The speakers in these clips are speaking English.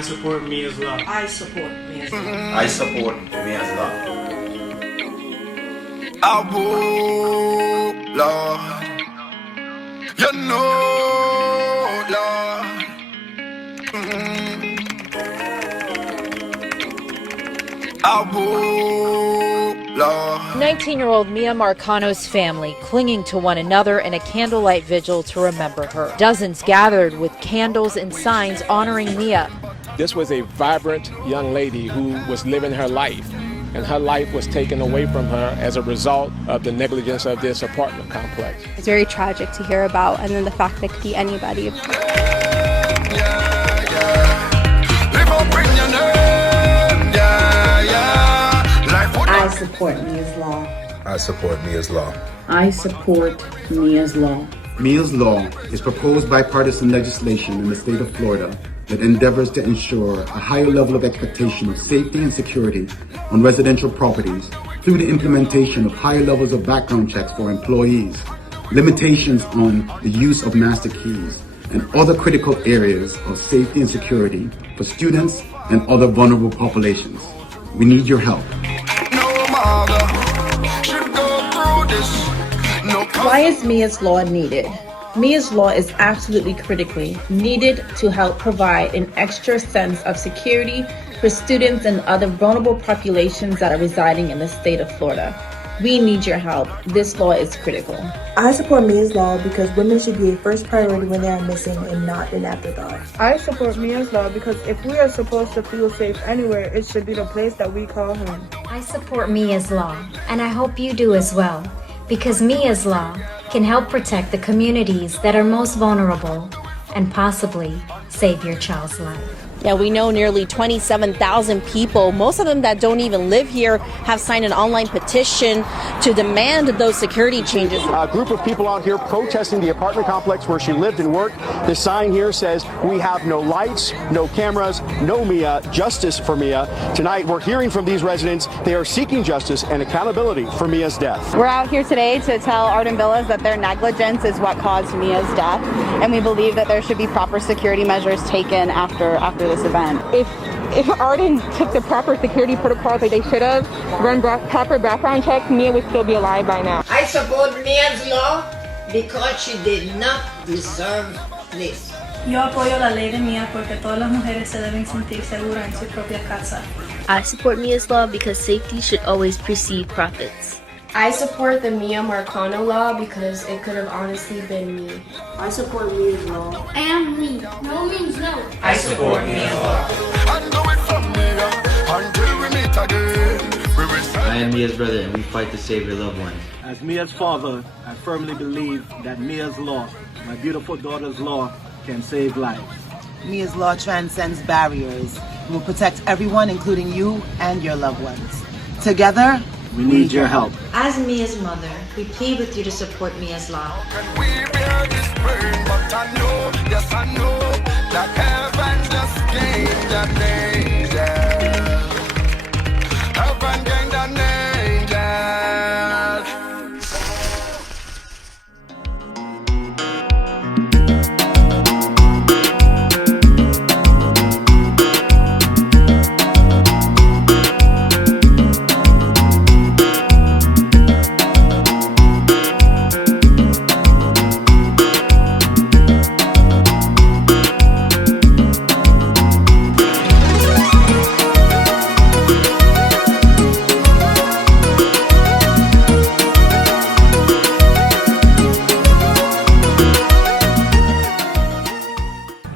I support Miya's law. I support Miya's law. I support Miya's law. I would, Lord, you know, Lord. I would, Lord. 19-year-old Miya Marcano's family clinging to one another in a candlelight vigil to remember her. Dozens gathered with candles and signs honoring Miya. This was a vibrant young lady who was living her life, and her life was taken away from her as a result of the negligence of this apartment complex. It's very tragic to hear about, and then the fact that it could be anybody. I support Miya's law. I support Miya's law. I support Miya's law. Miya's law is proposed bipartisan legislation in the state of Florida that endeavors to ensure a higher level of expectation of safety and security on residential properties through the implementation of higher levels of background checks for employees, limitations on the use of master keys, and other critical areas of safety and security for students and other vulnerable populations. We need your help. Why is Miya's law needed? Miya's law is absolutely critically needed to help provide an extra sense of security for students and other vulnerable populations that are residing in the state of Florida. We need your help. This law is critical. I support Miya's law because women should be a first priority when they are missing and not an afterthought. I support Miya's law because if we are supposed to feel safe anywhere, it should be the place that we call home. I support Miya's law, and I hope you do as well, because Miya's law can help protect the communities that are most vulnerable and possibly save your child's life. Yeah, we know nearly 27,000 people, most of them that don't even live here, have signed an online petition to demand those security changes. A group of people out here protesting the apartment complex where she lived and worked. The sign here says, "We have no lights, no cameras, no Miya, justice for Miya." Tonight, we're hearing from these residents. They are seeking justice and accountability for Miya's death. We're out here today to tell Arden Villas that their negligence is what caused Miya's death, and we believe that there should be proper security measures taken after this event. If Arden took the proper security protocols like they should have, run proper background checks, Miya would still be alive by now. I support Miya's law because she did not deserve this. Yo apoyo la ley de Miya porque todas las mujeres se deben sentir seguras en su propia casa. I support Miya's law because safety should always precede profits. I support the Miya Marcano law because it could have honestly been me. I support Miya's law. And me. No means no. I support Miya's law. I am Miya's brother and we fight to save your loved one. As Miya's father, I firmly believe that Miya's law, my beautiful daughter's law, can save lives. Miya's law transcends barriers. It will protect everyone, including you and your loved ones. Together, we need your help. As Miya's mother, we plead with you to support Miya's law.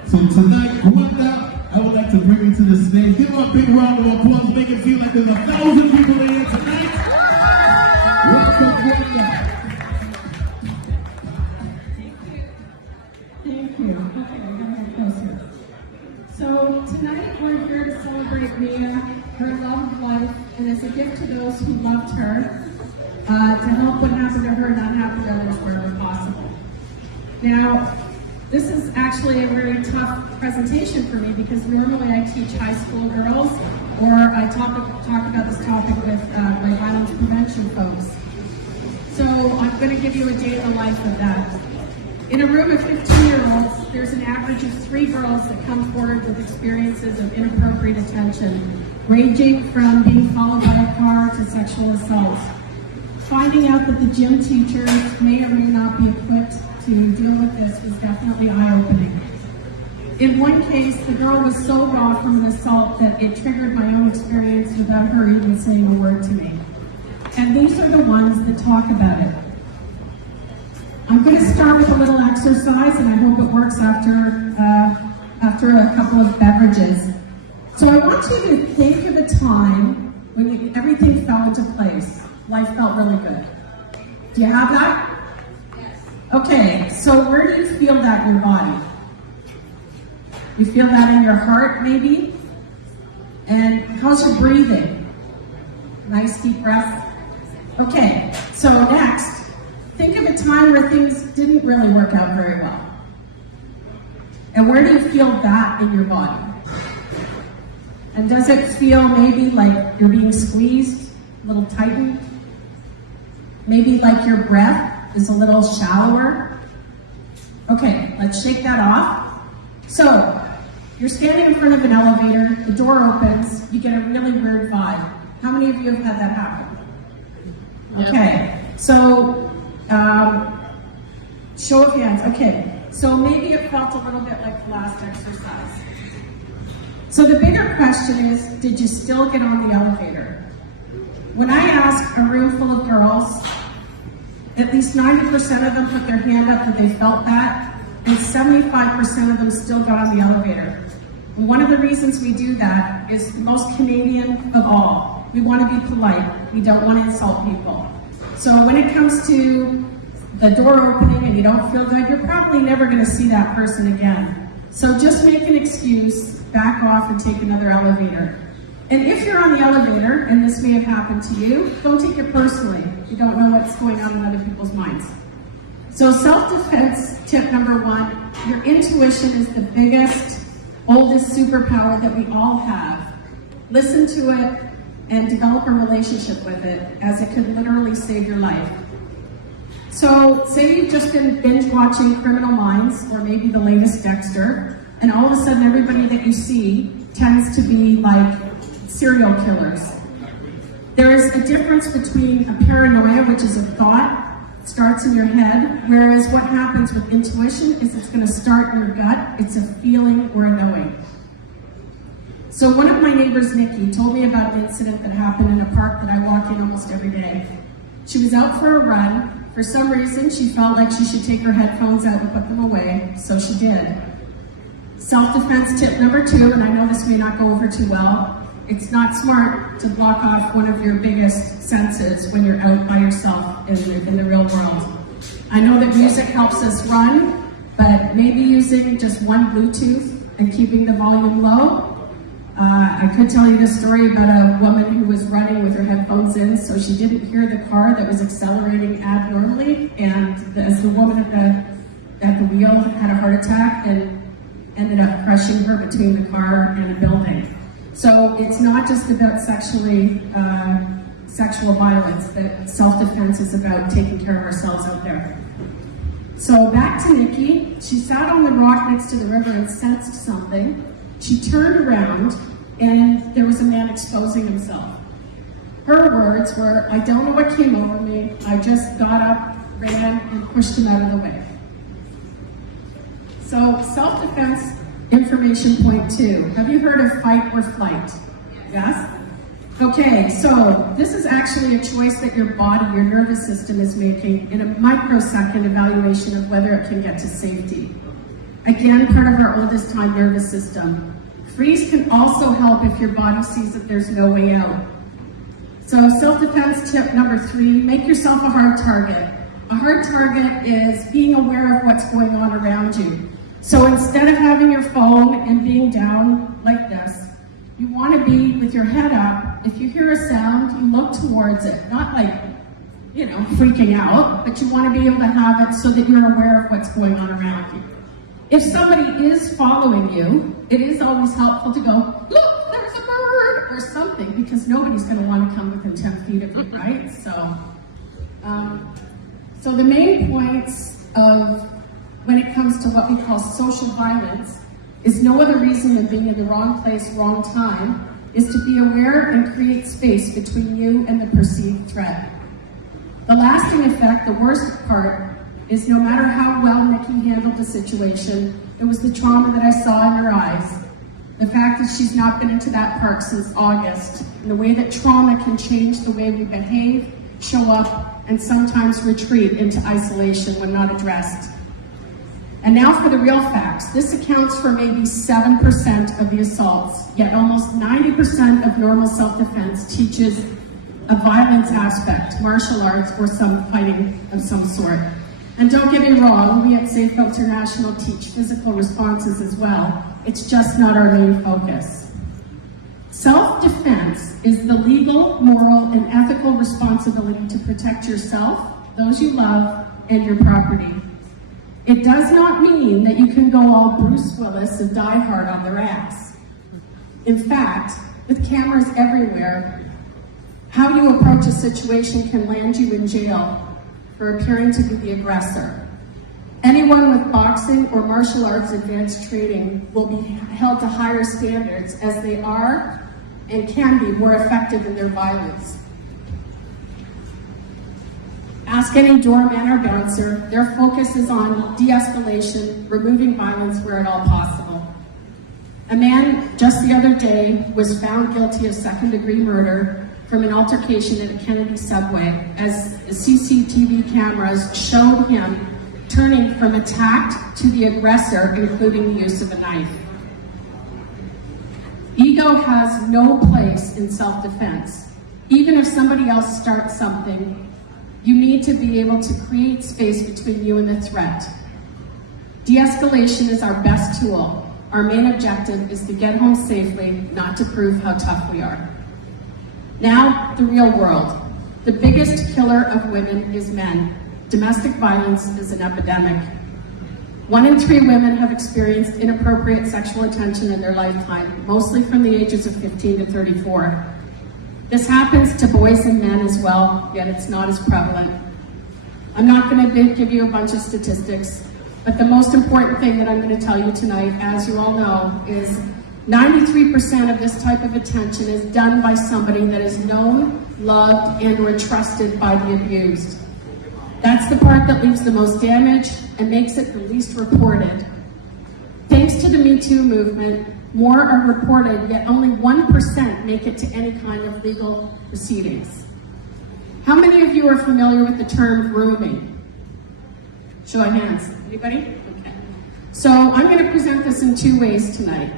So tonight, Gwenda, I would like to bring her to the stage. Give her a big round of applause. Make it feel like there's 1,000 people in here tonight. Welcome, Gwenda. Thank you. Okay, so tonight we're here to celebrate Miya, her love of life, and it's a gift to those who loved her, to help what happened to her not happen to others wherever possible. Now, this is actually a very tough presentation for me because normally I teach high school girls or I talk about this topic with my violence prevention folks. So I'm going to give you a day in the life of that. In a room of 15-year-olds, there's an average of 3 girls that come forward with experiences of inappropriate attention, ranging from being followed by a car to sexual assault. Finding out that the gym teachers may or may not be equipped to deal with this was definitely eye-opening. In one case, the girl was so raw from an assault that it triggered my own experience without her even saying a word to me. And these are the ones that talk about it. I'm going to start with a little exercise, and I hope it works after a couple of beverages. So I want you to think of a time when everything fell into place. Life felt really good. Do you have that? Yes. Okay, so where do you feel that in your body? You feel that in your heart, maybe? And how's your breathing? Nice deep breath. Okay, so next, think of a time where things didn't really work out very well. And where do you feel that in your body? And does it feel maybe like you're being squeezed, a little tightened? Maybe like your breath is a little shallower? Okay, let's shake that off. So, you're standing in front of an elevator, the door opens, you get a really weird vibe. How many of you have had that happen? Okay, so, show of hands. Okay, so maybe it felt a little bit like the last exercise. So the bigger question is, did you still get on the elevator? When I ask a room full of girls, at least 90% of them put their hand up that they felt that, and 75% of them still got on the elevator. And one of the reasons we do that is the most Canadian of all. We want to be polite. We don't want to insult people. So when it comes to the door opening and you don't feel good, you're probably never going to see that person again. So just make an excuse, back off, and take another elevator. And if you're on the elevator, and this may have happened to you, don't take it personally. You don't know what's going on in other people's minds. So self-defense tip number 1, your intuition is the biggest, oldest superpower that we all have. Listen to it and develop a relationship with it, as it could literally save your life. So say you've just been binge watching Criminal Minds, or maybe the latest Dexter, and all of a sudden everybody that you see tends to be like serial killers. There is a difference between a paranoia, which is a thought, starts in your head, whereas what happens with intuition is it's going to start in your gut. It's a feeling or a knowing. So one of my neighbors, Nikki, told me about an incident that happened in a park that I walk in almost every day. She was out for a run. For some reason, she felt like she should take her headphones out and put them away, so she did. Self-defense tip number 2, and I know this may not go over too well, it's not smart to block off one of your biggest senses when you're out by yourself in the real world. I know that music helps us run, but maybe using just one Bluetooth and keeping the volume low. I could tell you this story about a woman who was running with her headphones in, so she didn't hear the car that was accelerating abnormally, and as the woman at the wheel had a heart attack and ended up crushing her between the car and a building. So it's not just about sexual violence, that self-defense is about taking care of ourselves out there. So back to Nikki. She sat on the rock next to the river and sensed something. She turned around and there was a man exposing himself. Her words were, "I don't know what came over me. I just got up, ran, and pushed him out of the way." So self-defense information point 2. Have you heard of fight or flight? Yes? Okay, so this is actually a choice that your body, your nervous system is making in a microsecond evaluation of whether it can get to safety. Again, part of our oldest time nervous system. Freeze can also help if your body sees that there's no way out. So self-defense tip number 3, make yourself a hard target. A hard target is being aware of what's going on around you. So instead of having your phone and being down like this, you want to be with your head up. If you hear a sound, you look towards it. Not like, freaking out, but you want to be able to have it so that you're aware of what's going on around you. If somebody is following you, it is always helpful to go, "Look, there's a bird," or something, because nobody's going to want to come within 10 feet of you, right? So the main points of when it comes to what we call social violence is no other reason than being in the wrong place, wrong time, is to be aware and create space between you and the perceived threat. The lasting effect, the worst part, is no matter how well Nikki handled the situation, it was the trauma that I saw in her eyes. The fact that she's not been into that park since August, and the way that trauma can change the way we behave, show up, and sometimes retreat into isolation when not addressed. And now for the real facts. This accounts for maybe 7% of the assaults, yet almost 90% of normal self-defense teaches a violence aspect, martial arts, or some fighting of some sort. And don't get me wrong, we at Safe International teach physical responses as well. It's just not our main focus. Self-defense is the legal, moral, and ethical responsibility to protect yourself, those you love, and your property. It does not mean that you can go all Bruce Willis and Die Hard on their ass. In fact, with cameras everywhere, how you approach a situation can land you in jail for appearing to be the aggressor. Anyone with boxing or martial arts advanced training will be held to higher standards as they are and can be more effective in their violence. Ask any doorman or bouncer, their focus is on de-escalation, removing violence where at all possible. A man just the other day was found guilty of second-degree murder from an altercation at a Kennedy subway as CCTV cameras showed him turning from attacked to the aggressor, including the use of a knife. Ego has no place in self-defense. Even if somebody else starts something, you need to be able to create space between you and the threat. De-escalation is our best tool. Our main objective is to get home safely, not to prove how tough we are. Now, the real world. The biggest killer of women is men. Domestic violence is an epidemic. 1 in 3 women have experienced inappropriate sexual attention in their lifetime, mostly from the ages of 15 to 34. This happens to boys and men as well, yet it's not as prevalent. I'm not going to give you a bunch of statistics, but the most important thing that I'm going to tell you tonight, as you all know, is 93% of this type of attention is done by somebody that is known, loved, and or trusted by the abused. That's the part that leaves the most damage and makes it the least reported. Thanks to the Me Too movement, more are reported, yet only 1% make it to any kind of legal proceedings. How many of you are familiar with the term grooming? Show of hands. Anybody? Okay. So I'm going to present this in 2 ways tonight.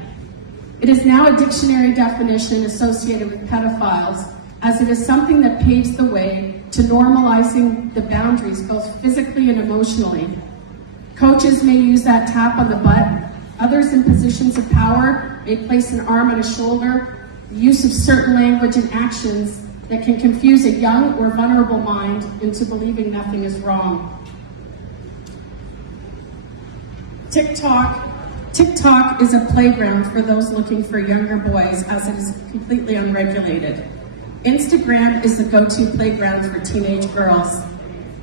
It is now a dictionary definition associated with pedophiles, as it is something that paves the way to normalizing the boundaries both physically and emotionally. Coaches may use that tap on the butt. Others in positions of power may place an arm on a shoulder, the use of certain language and actions that can confuse a young or vulnerable mind into believing nothing is wrong. TikTok is a playground for those looking for younger boys, as it is completely unregulated. Instagram is the go-to playground for teenage girls.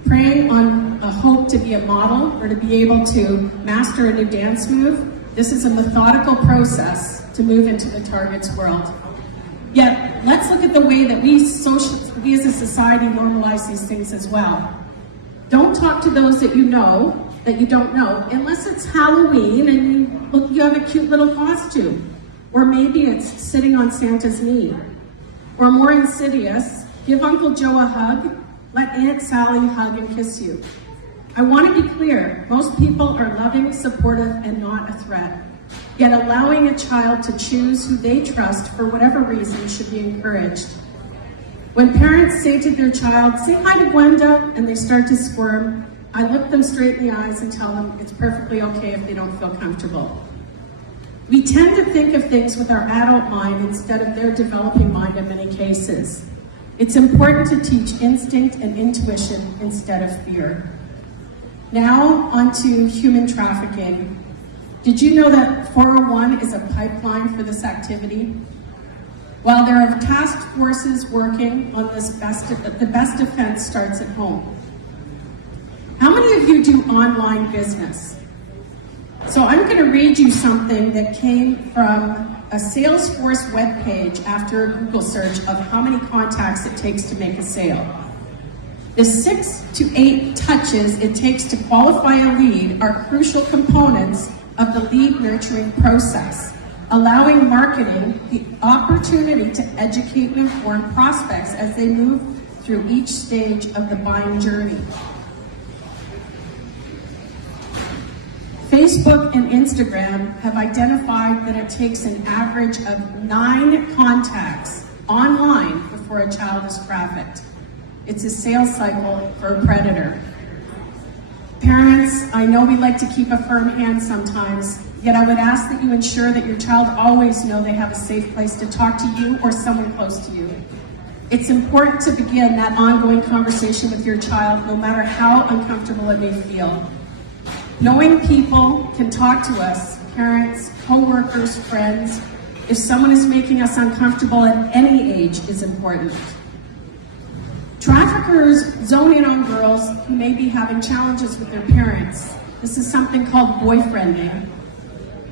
Preying on a hope to be a model or to be able to master a new dance move, this is a methodical process to move into the target's world. Yet, let's look at the way that we as a society normalize these things as well. Don't talk to those that you know, that you don't know, unless it's Halloween and you have a cute little costume. Or maybe it's sitting on Santa's knee. Or more insidious, give Uncle Joe a hug, let Aunt Sally hug and kiss you. I want to be clear, most people are loving, supportive, and not a threat. Yet allowing a child to choose who they trust for whatever reason should be encouraged. When parents say to their child, "Say hi to Gwenda," and they start to squirm, I look them straight in the eyes and tell them it's perfectly okay if they don't feel comfortable. We tend to think of things with our adult mind instead of their developing mind in many cases. It's important to teach instinct and intuition instead of fear. Now, onto human trafficking. Did you know that 401 is a pipeline for this activity? While there are task forces working on this, the best defense starts at home. How many of you do online business? So I'm going to read you something that came from a Salesforce webpage after a Google search of how many contacts it takes to make a sale. The 6 to 8 touches it takes to qualify a lead are crucial components of the lead nurturing process, allowing marketing the opportunity to educate and inform prospects as they move through each stage of the buying journey. Facebook and Instagram have identified that it takes an average of 9 contacts online before a child is trafficked. It's a sales cycle for a predator. Parents, I know we like to keep a firm hand sometimes, yet I would ask that you ensure that your child always know they have a safe place to talk to you or someone close to you. It's important to begin that ongoing conversation with your child, no matter how uncomfortable it may feel. Knowing people can talk to us, parents, co-workers, friends, if someone is making us uncomfortable at any age is important. Traffickers zone in on girls who may be having challenges with their parents. This is something called boyfriending.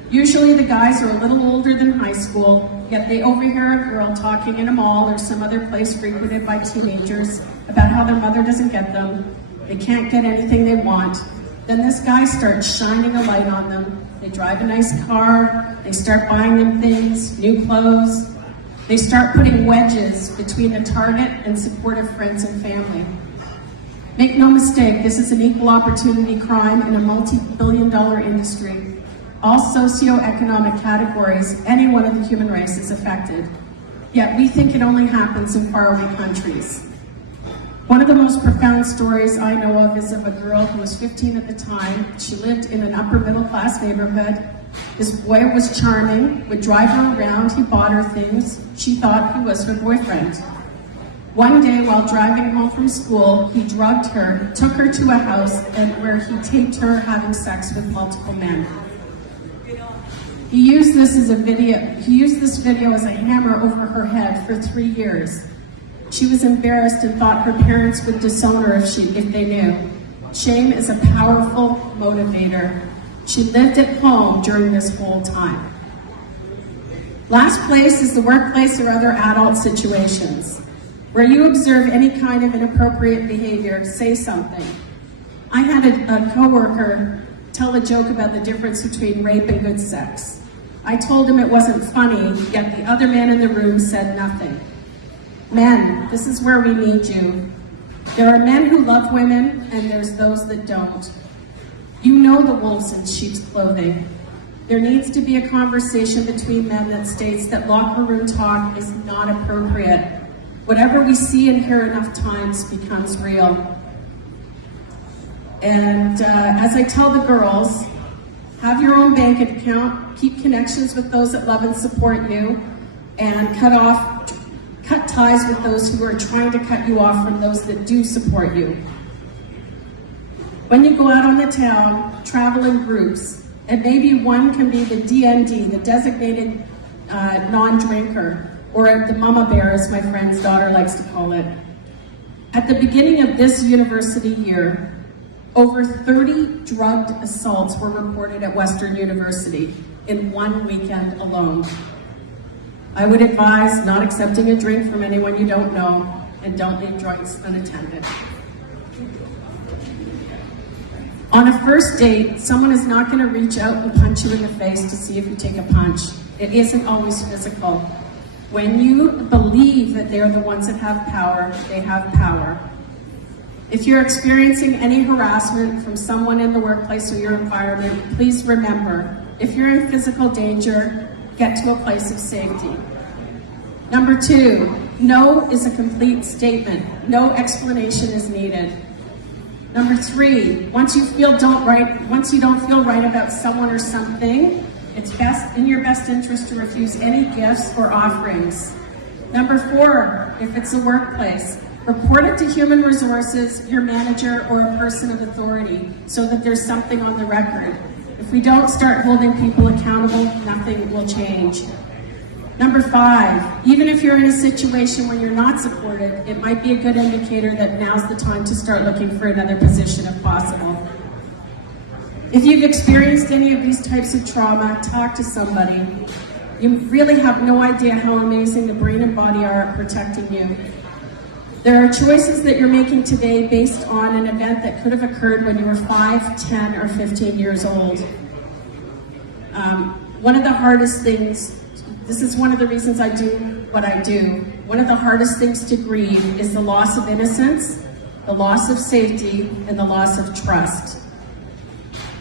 Usually the guys are a little older than high school, yet they overhear a girl talking in a mall or some other place frequented by teenagers about how their mother doesn't get them, they can't get anything they want. Then this guy starts shining a light on them. They drive a nice car, they start buying them things, new clothes. They start putting wedges between the target and supportive friends and family. Make no mistake, this is an equal opportunity crime in a multi-billion-dollar industry. All socioeconomic categories, any one of the human race is affected. Yet we think it only happens in faraway countries. One of the most profound stories I know of is of a girl who was 15 at the time. She lived in an upper middle class neighborhood. This boy was charming, would drive her around, he bought her things. She thought he was her boyfriend. One day while driving home from school, he drugged her, took her to a house and where he taped her having sex with multiple men. He used this video as a hammer over her head for 3 years. She was embarrassed and thought her parents would disown her if they knew. Shame is a powerful motivator. She lived at home during this whole time. Last place is the workplace or other adult situations. Where you observe any kind of inappropriate behavior, say something. I had a coworker tell a joke about the difference between rape and good sex. I told him it wasn't funny, yet the other man in the room said nothing. Men, this is where we need you. There are men who love women, and there's those that don't. You know the wolves in sheep's clothing. There needs to be a conversation between men that states that locker room talk is not appropriate. Whatever we see and hear enough times becomes real. And as I tell the girls, have your own bank account, keep connections with those that love and support you, and cut ties with those who are trying to cut you off from those that do support you. When you go out on the town, travel in groups, and maybe one can be the DND, the designated non-drinker, or the mama bear, as my friend's daughter likes to call it. At the beginning of this university year, over 30 drugged assaults were reported at Western University in one weekend alone. I would advise not accepting a drink from anyone you don't know, and don't leave joints unattended. On a first date, someone is not going to reach out and punch you in the face to see if you take a punch. It isn't always physical. When you believe that they're the ones that have power, they have power. If you're experiencing any harassment from someone in the workplace or your environment, please remember, if you're in physical danger, get to a place of safety. Number 2, no is a complete statement. No explanation is needed. Number 3, once you don't feel right about someone or something, it's in your best interest to refuse any gifts or offerings. Number 4, if it's a workplace, report it to Human Resources, your manager, or a person of authority so that there's something on the record. If we don't start holding people accountable, nothing will change. Number 5, even if you're in a situation where you're not supported, it might be a good indicator that now's the time to start looking for another position if possible. If you've experienced any of these types of trauma, talk to somebody. You really have no idea how amazing the brain and body are at protecting you. There are choices that you're making today based on an event that could have occurred when you were 5, 10, or 15 years old. One of the hardest things, this is one of the reasons I do what I do, one of the hardest things to grieve is the loss of innocence, the loss of safety, and the loss of trust.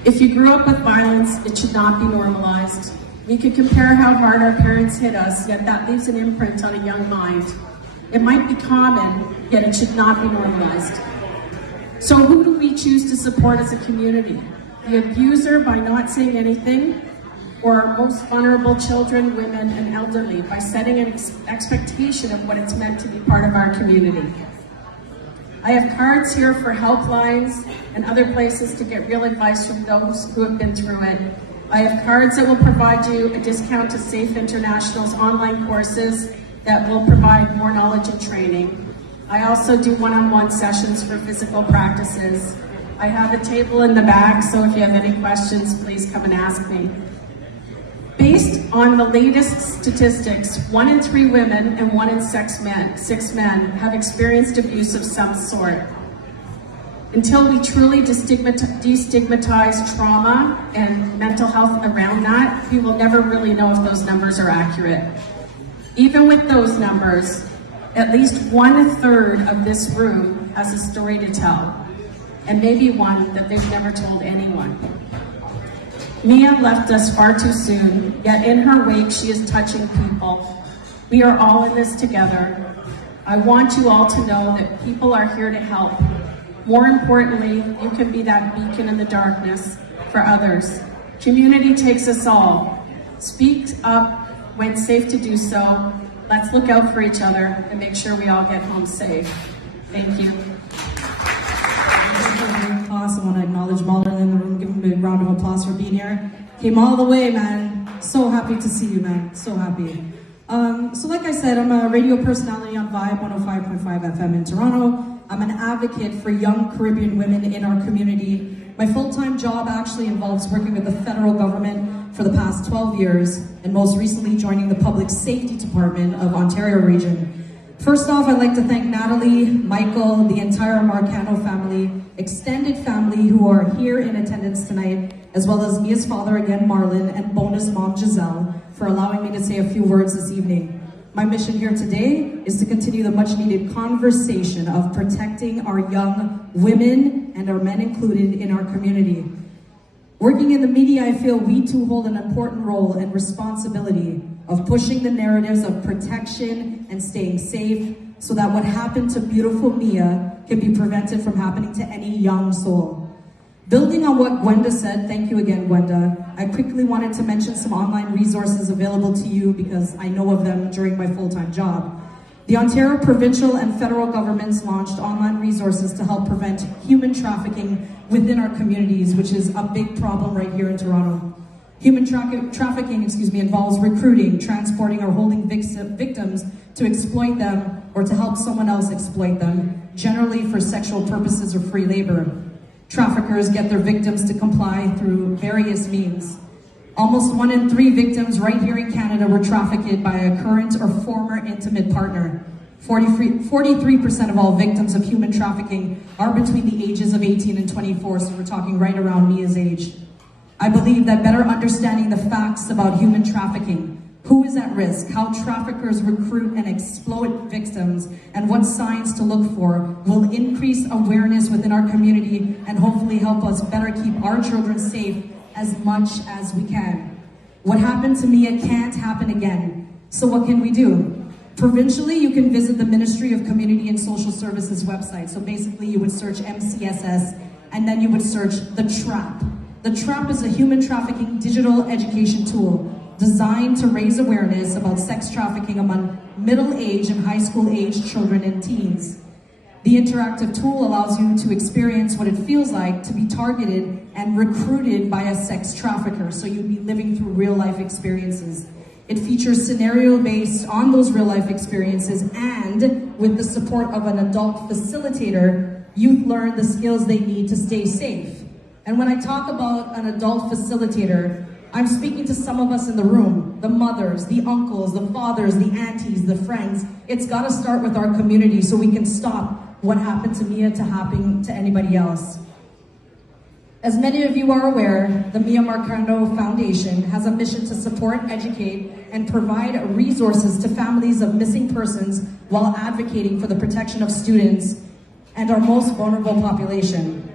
If you grew up with violence, it should not be normalized. We could compare how hard our parents hit us, yet that leaves an imprint on a young mind. It might be common, yet it should not be normalized. So who do we choose to support as a community? The abuser by not saying anything, or our most vulnerable children, women, and elderly by setting an expectation of what it's meant to be part of our community? I have cards here for helplines and other places to get real advice from those who have been through it. I have cards that will provide you a discount to Safe International's online courses that will provide more knowledge and training. I also do one-on-one sessions for physical practices. I have a table in the back, so if you have any questions, please come and ask me. Based on the latest statistics, 1 in 3 women and 1 in 6 men have experienced abuse of some sort. Until we truly destigmatize trauma and mental health around that, we will never really know if those numbers are accurate. Even with those numbers, at least 1/3 of this room has a story to tell, and maybe one that they've never told anyone. Miya left us far too soon, yet in her wake she is touching people. We are all in this together. I want you all to know that people are here to help. More importantly, you can be that beacon in the darkness for others. Community takes us all. Speak up when safe to do so. Let's look out for each other and make sure we all get home safe. Thank you. Awesome. I want to acknowledge Jamaal in the room. Give him a big round of applause for being here. Came all the way, man. So happy to see you, man. So happy. So like I said, I'm a radio personality on Vibe 105.5 FM in Toronto. I'm an advocate for young Caribbean women in our community. My full-time job actually involves working with the federal government for the past 12 years, and most recently joining the Public Safety Department of Ontario Region. First off, I'd like to thank Natalie, Michael, the entire Marcano family, extended family who are here in attendance tonight, as well as Mia's father again, Marlon, and bonus mom, Giselle, for allowing me to say a few words this evening. My mission here today is to continue the much needed conversation of protecting our young women and our men included in our community. Working in the media, I feel we too hold an important role and responsibility of pushing the narratives of protection and staying safe so that what happened to beautiful Miya can be prevented from happening to any young soul. Building on what Gwenda said, thank you again, Gwenda, I quickly wanted to mention some online resources available to you because I know of them during my full-time job. The Ontario provincial and federal governments launched online resources to help prevent human trafficking within our communities, which is a big problem right here in Toronto. Human trafficking involves recruiting, transporting, or holding victims to exploit them or to help someone else exploit them, generally for sexual purposes or free labor. Traffickers get their victims to comply through various means. Almost 1 in 3 victims right here in Canada were trafficked by a current or former intimate partner. 43% of all victims of human trafficking are between the ages of 18 and 24, so we're talking right around Mia's age. I believe that better understanding the facts about human trafficking, who is at risk, how traffickers recruit and exploit victims, and what signs to look for will increase awareness within our community and hopefully help us better keep our children safe as much as we can. What happened to Miya can't happen again. So what can we do? Provincially, you can visit the Ministry of Community and Social Services website. So basically you would search MCNadzzz and then you would search The Trap. The Trap is a human trafficking digital education tool designed to raise awareness about sex trafficking among middle-aged and high school-aged children and teens. The interactive tool allows you to experience what it feels like to be targeted and recruited by a sex trafficker, so you'd be living through real-life experiences. It features scenario based on those real-life experiences, and with the support of an adult facilitator, youth learn the skills they need to stay safe. And when I talk about an adult facilitator, I'm speaking to some of us in the room, the mothers, the uncles, the fathers, the aunties, the friends. It's got to start with our community so we can stop what happened to Miya to happen to anybody else. As many of you are aware, the Miya Marcano Foundation has a mission to support, educate, and provide resources to families of missing persons while advocating for the protection of students and our most vulnerable population.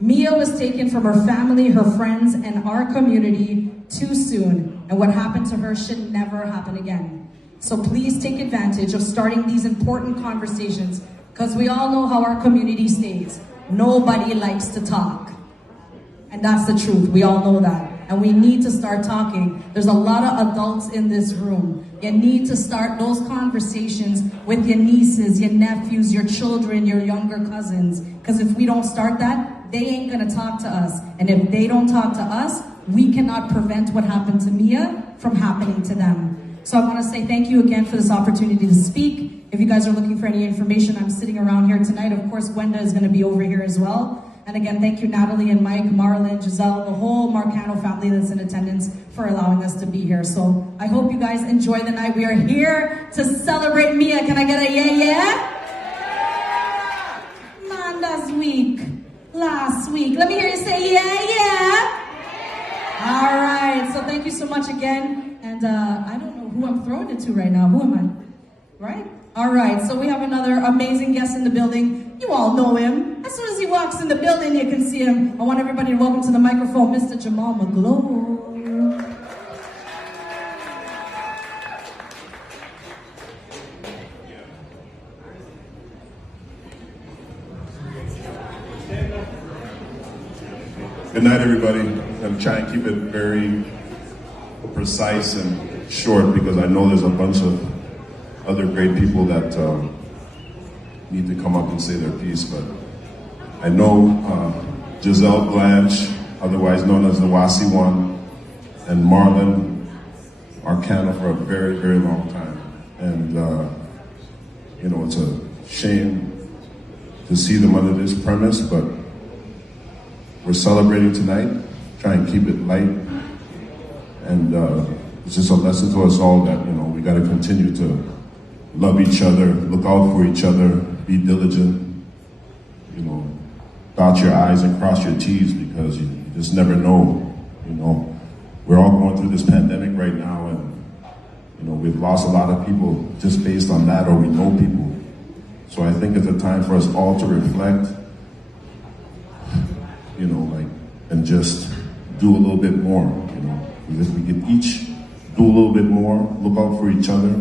Miya was taken from her family, her friends, and our community too soon, and what happened to her should never happen again. So please take advantage of starting these important conversations, because we all know how our community stays. Nobody likes to talk. And that's the truth, we all know that. And we need to start talking. There's a lot of adults in this room. You need to start those conversations with your nieces, your nephews, your children, your younger cousins. Because if we don't start that, they ain't gonna talk to us. And if they don't talk to us, we cannot prevent what happened to Miya from happening to them. So I wanna say thank you again for this opportunity to speak. If you guys are looking for any information, I'm sitting around here tonight. Of course, Gwenda is gonna be over here as well. And again, thank you, Natalie and Mike, Marlon, Giselle, the whole Marcano family that's in attendance for allowing us to be here. So I hope you guys enjoy the night. We are here to celebrate Miya. Can I get a yeah? Man, that's weak. Last week. Let me hear you say yeah. All right, so thank you so much again. And I don't know who I'm throwing it to right now. Who am I? Right? All right, so we have another amazing guest in the building. You all know him. As soon as he walks in the building, you can see him. I want everybody to welcome to the microphone, Mr. Jamaal Magloire. Good night, everybody. I'm going to try and keep it very precise and short because I know there's a bunch of other great people that need to come up and say their piece, but I know Giselle Blanche, otherwise known as the Wasi One, and Marlon Marcano for a very, very long time. And, you know, it's a shame to see them under this premise, but we're celebrating tonight, try and keep it light. And it's just a lesson to us all that, you know, we got to continue to love each other, look out for each other, be diligent, you know, dot your I's and cross your T's because you just never know, you know. We're all going through this pandemic right now and, you know, we've lost a lot of people just based on that or we know people. So I think it's a time for us all to reflect, you know, like, and just do a little bit more, you know. If we can each do a little bit more, look out for each other,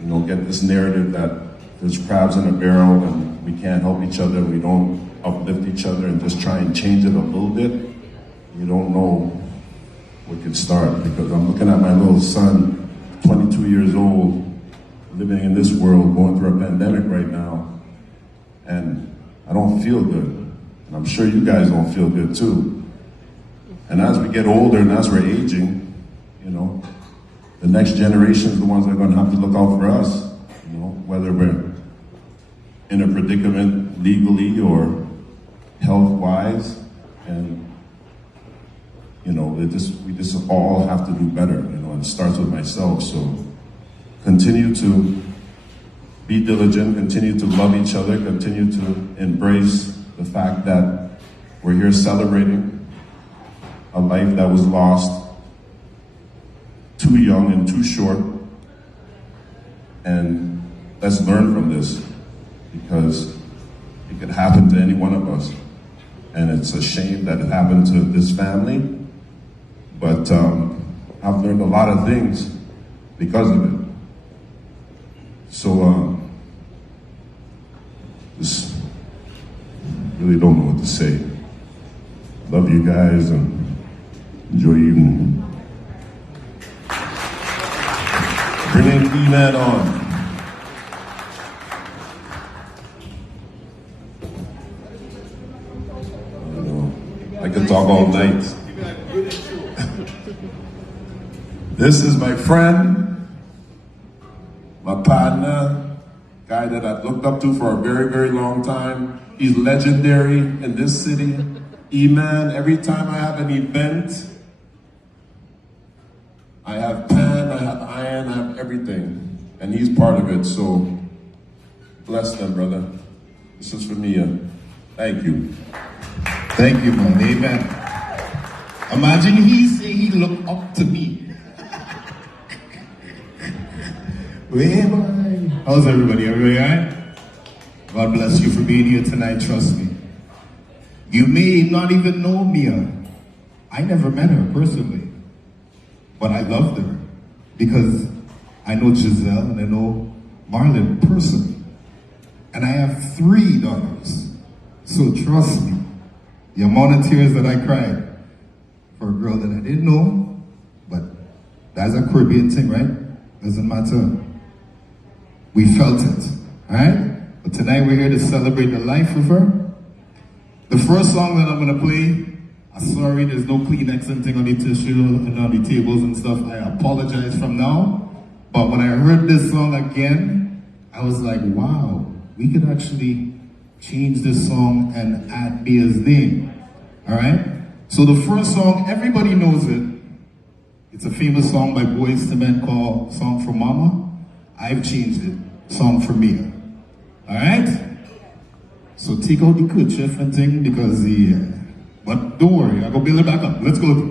you know, get this narrative that there's crabs in a barrel and we can't help each other, we don't uplift each other and just try and change it a little bit, you don't know what can start. Because I'm looking at my little son, 22 years old, living in this world, going through a pandemic right now, and I don't feel good. And I'm sure you guys don't feel good too. And as we get older and as we're aging, you know, the next generation is the ones that are going to have to look out for us, you know, whether we're in a predicament legally or health-wise. And, you know, we just all have to do better, you know, and it starts with myself. So continue to be diligent, continue to love each other, continue to embrace the fact that we're here celebrating a life that was lost too young and too short, and let's learn from this because it could happen to any one of us, and it's a shame that it happened to this family, but I've learned a lot of things because of it. So just really don't know what to say. Love you guys and enjoy your evening. Bring E-Man on. I could talk all night. This is my friend, my partner, guy that I've looked up to for a very, very long time. He's legendary in this city. E-Man, every time I have an event, I have pan, I have iron, I have everything. And he's part of it, so bless them, brother. This is for Miya. Thank you. Thank you, man. Amen. Imagine he say he looked up to me. Wait, boy. How's everybody? Everybody all right? God bless you for being here tonight, trust me. You may not even know Miya. I never met her personally, but I loved her because I know Giselle and I know Marlon personally. And I have 3 daughters. So trust me, the amount of tears that I cried for a girl that I didn't know, but that's a Caribbean thing, right? Doesn't matter. We felt it, all right? But tonight we're here to celebrate the life of her. The first song that I'm gonna play, I'm sorry there's no Kleenex and thing on the tissue and on the tables and stuff. I apologize from now. But when I heard this song again, I was like, wow, we could actually change this song and add Miya's name, all right? So the first song, everybody knows it. It's a famous song by Boyz II Men called Song for Mama. I've changed it, Song for Miya, all right? So take out the kerchief and thing because but don't worry, I'll go build it back up. Let's go.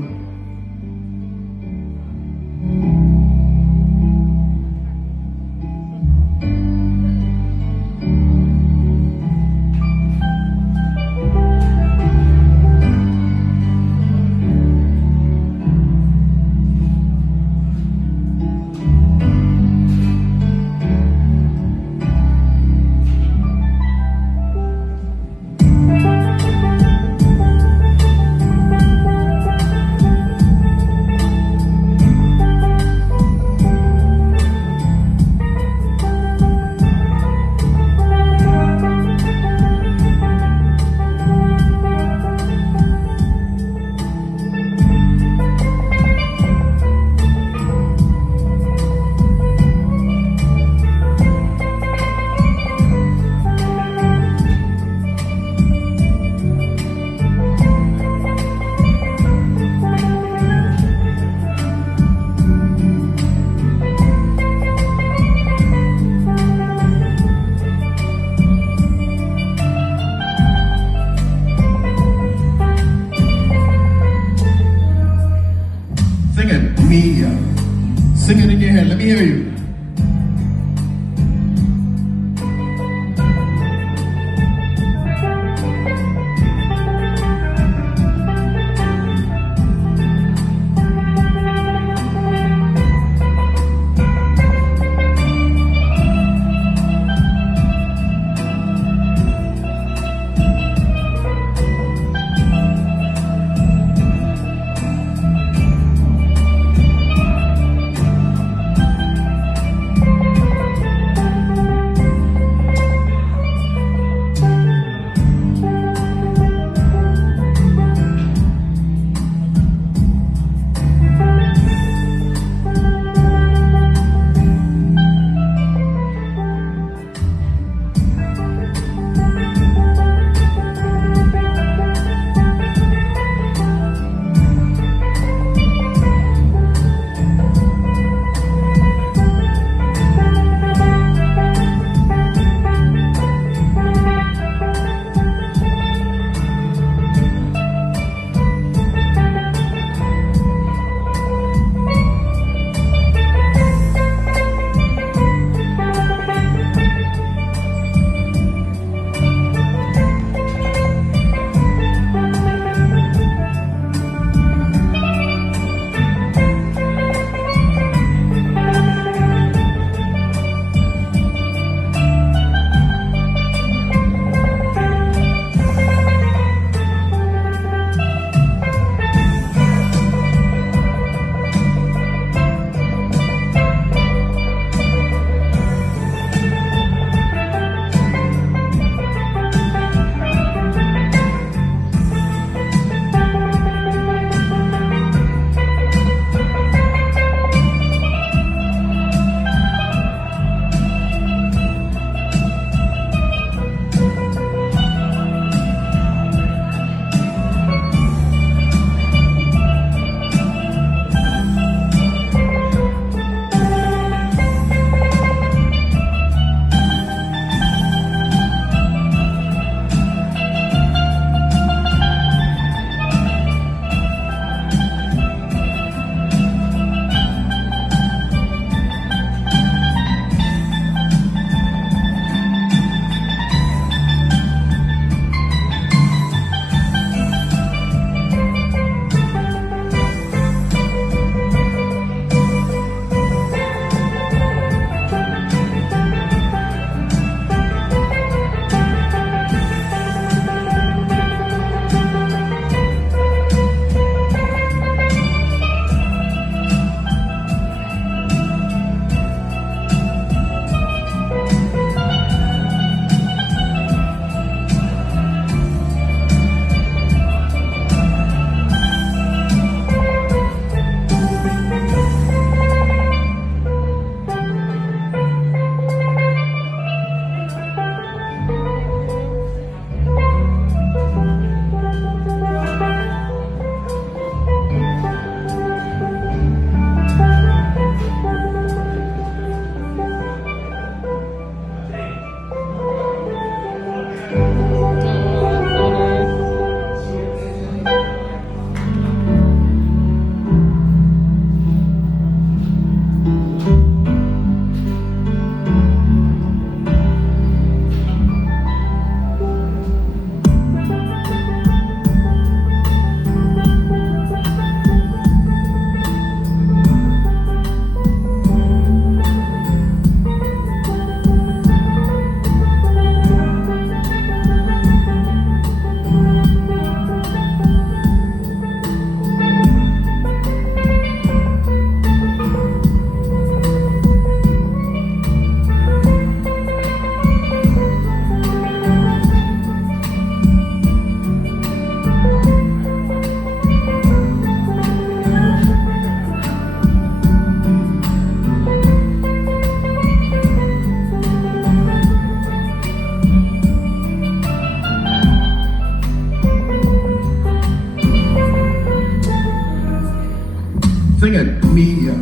Sing it, Miya.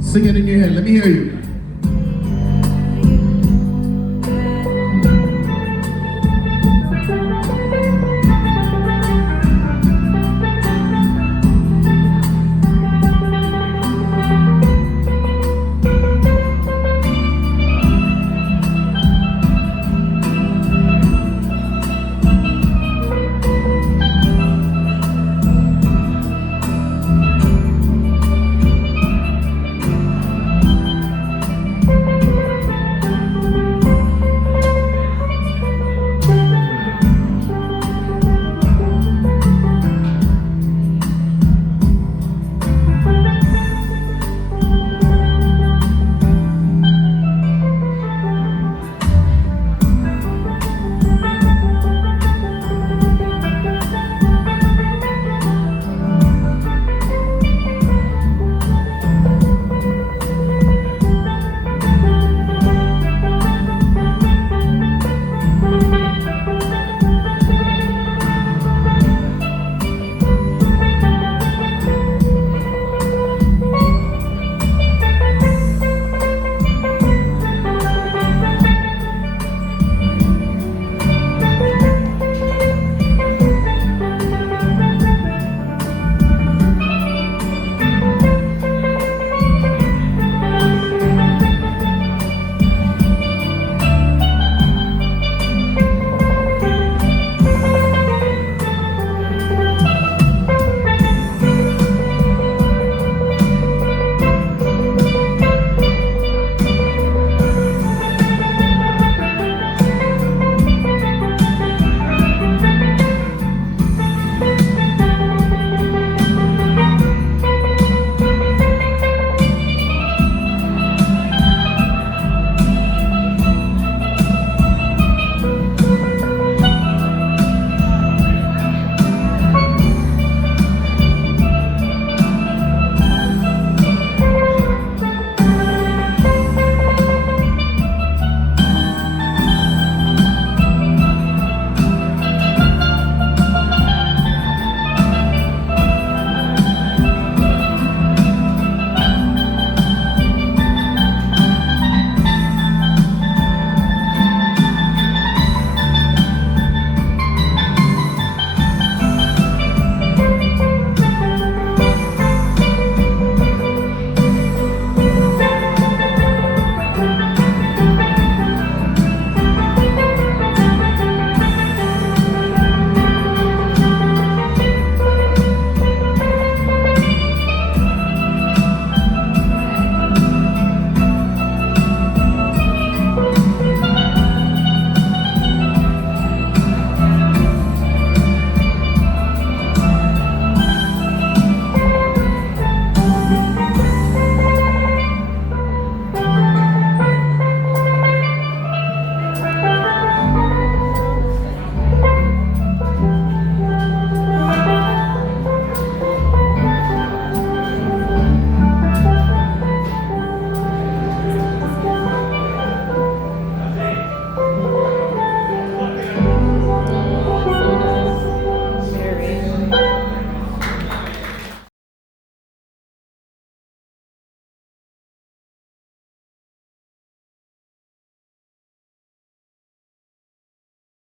Sing it in your head. Let me hear you.